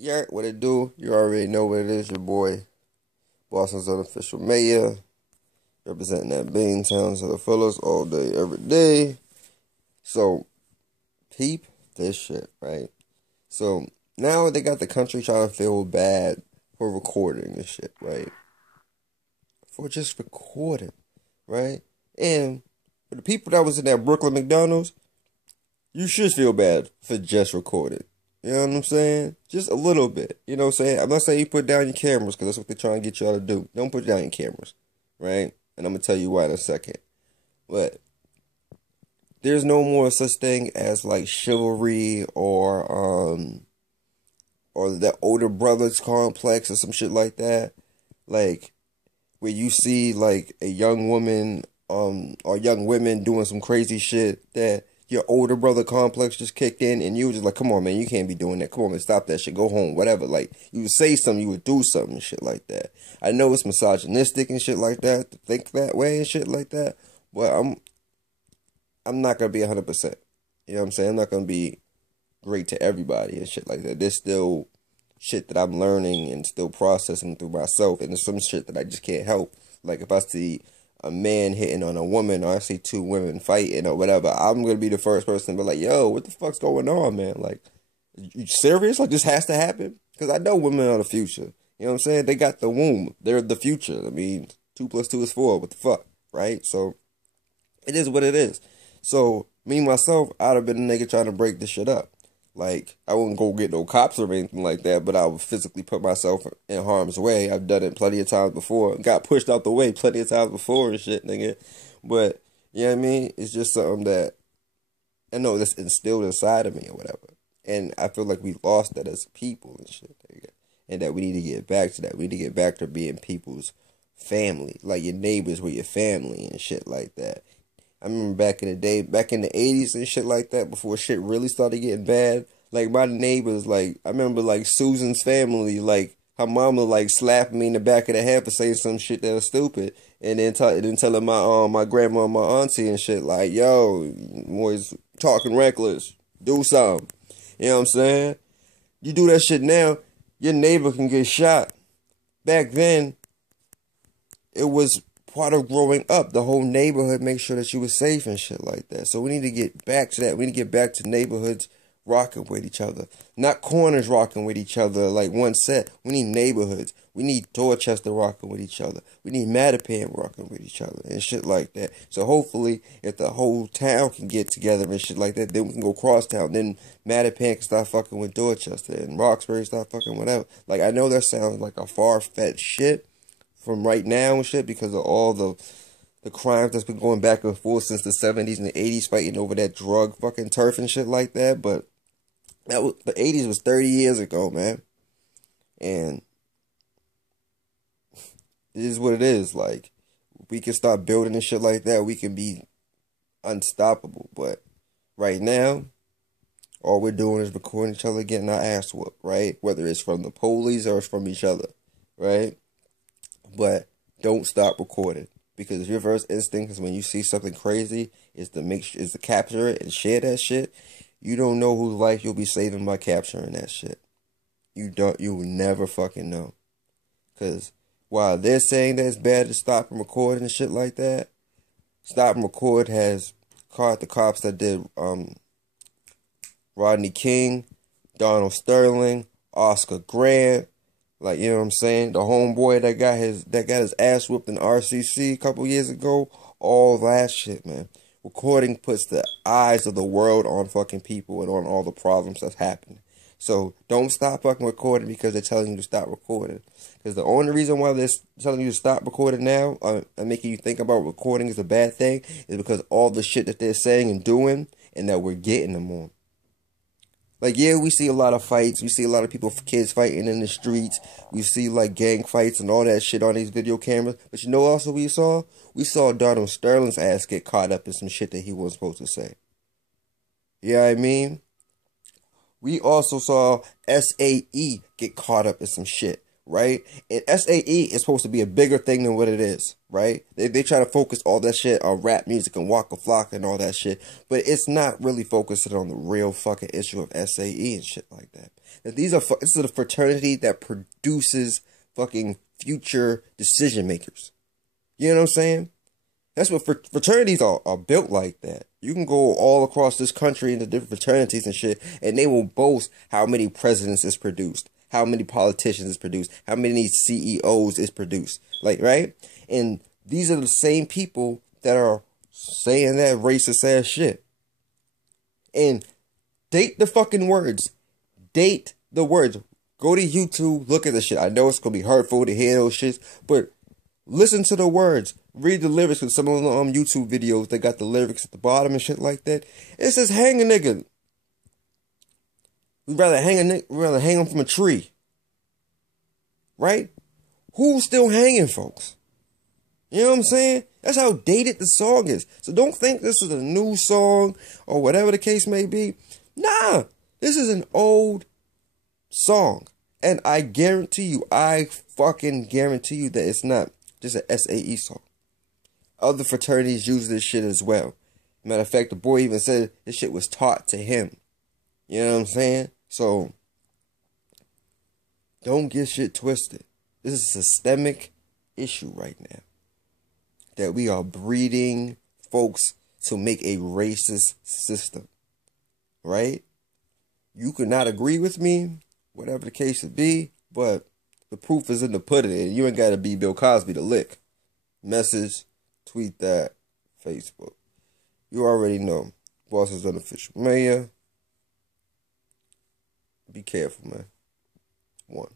Yeah, what it do? You already know what it is. Your boy, Boston's unofficial mayor, representing that Beantown to the fullest all day, every day. So, peep this shit, right? So, now they got the country trying to feel bad for recording this shit, right? For just recording, right? And for the people that was in that Brooklyn McDonald's, you should feel bad for just recording. You know what I'm saying? Just a little bit. You know what I'm saying? I'm not saying you put down your cameras because that's what they're trying to get y'all to do. Don't put down your cameras, right? And I'm going to tell you why in a second. But there's no more such thing as like chivalry or the older brothers complex or some shit like that. Like where you see like a young woman or young women doing some crazy shit that your older brother complex just kicked in and you were just like, come on, man, you can't be doing that. Come on, man, stop that shit. Go home, whatever. Like, you would say something, you would do something and shit like that. I know it's misogynistic and shit like that to think that way and shit like that, but I'm not going to be 100%. You know what I'm saying? I'm not going to be great to everybody and shit like that. There's still shit that I'm learning and still processing through myself, and there's some shit that I just can't help. Like, if I see a man hitting on a woman, or I see two women fighting or whatever, I'm gonna be the first person to be like, yo, what the fuck's going on, man? Like, you serious? Like, this has to happen? Because I know women are the future. You know what I'm saying? They got the womb. They're the future. I mean, 2 plus 2 is 4. What the fuck? Right? So, it is what it is. So, me, myself, I'd have been a nigga trying to break this shit up. Like, I wouldn't go get no cops or anything like that, but I would physically put myself in harm's way. I've done it plenty of times before. Got pushed out the way plenty of times before and shit, nigga. But, you know what I mean? It's just something that I know that's instilled inside of me or whatever. And I feel like we lost that as people and shit, nigga. And that we need to get back to that. We need to get back to being people's family. Like, your neighbors were your family and shit like that. I remember back in the day, back in the 80s and shit like that, before shit really started getting bad. Like, my neighbors, like, I remember, like, Susan's family, like, her mama, like, slapping me in the back of the head for saying some shit that was stupid. And then, telling my grandma and my auntie and shit, like, yo, boys talking reckless. Do something. You know what I'm saying? You do that shit now, your neighbor can get shot. Back then, it was part of growing up. The whole neighborhood make sure that you were safe and shit like that. So we need to get back to that. We need to get back to neighborhoods rocking with each other. Not corners rocking with each other like one set. We need neighborhoods. We need Dorchester rocking with each other. We need Mattapan rocking with each other and shit like that. So hopefully if the whole town can get together and shit like that, then we can go cross town. Then Mattapan can start fucking with Dorchester and Roxbury start fucking whatever. Like, I know that sounds like a far-fetched shit from right now and shit because of all the crimes that's been going back and forth since the 70s and the 80s fighting over that drug fucking turf and shit like that. But the 80s was 30 years ago, man. And it is what it is. Like, we can start building and shit like that. We can be unstoppable. But right now, all we're doing is recording each other getting our ass whooped, right? Whether it's from the police or it's from each other, right? But don't stop recording, because your first instinct is when you see something crazy is to capture it and share that shit. You don't know whose life you'll be saving by capturing that shit. You will never fucking know. Cause while they're saying that it's bad to stop and record and shit like that, Stop and Record has caught the cops that did Rodney King, Donald Sterling, Oscar Grant. Like, you know what I'm saying? The homeboy that got his ass whooped in RCC a couple years ago. All that shit, man. Recording puts the eyes of the world on fucking people and on all the problems that's happening. So don't stop fucking recording because they're telling you to stop recording. Because the only reason why they're telling you to stop recording now and making you think about recording is a bad thing is because all the shit that they're saying and doing and that we're getting them on. Like, yeah, we see a lot of fights. We see a lot of kids fighting in the streets. We see, like, gang fights and all that shit on these video cameras. But you know also we saw? We saw Donald Sterling's ass get caught up in some shit that he wasn't supposed to say. You know what I mean? We also saw SAE get caught up in some shit right? And SAE is supposed to be a bigger thing than what it is, right? They try to focus all that shit on rap music and Waka Flocka and all that shit, but it's not really focusing on the real fucking issue of SAE and shit like that. That this is a fraternity that produces fucking future decision makers. You know what I'm saying? That's what fraternities are built like that. You can go all across this country into different fraternities and shit, and they will boast how many presidents is produced, how many politicians is produced, how many CEOs is produced. Like, right? And these are the same people that are saying that racist ass shit. And date the fucking words. Date the words. Go to YouTube, look at the shit. I know it's gonna be hurtful to hear those shits, but listen to the words. Read the lyrics with some of the YouTube videos. They got the lyrics at the bottom and shit like that. It says hang a nigga. We'd rather hang him from a tree. Right? Who's still hanging, folks? You know what I'm saying? That's how dated the song is. So don't think this is a new song or whatever the case may be. Nah, this is an old song. And I fucking guarantee you that it's not just an SAE song. Other fraternities use this shit as well. Matter of fact, the boy even said this shit was taught to him. You know what I'm saying? So, don't get shit twisted. This is a systemic issue right now. That we are breeding folks to make a racist system. Right? You could not agree with me, whatever the case would be, but the proof is in the pudding. And you ain't got to be Bill Cosby to lick. Message, tweet that, Facebook. You already know. Boss is unofficial mayor. Be careful, man. 1.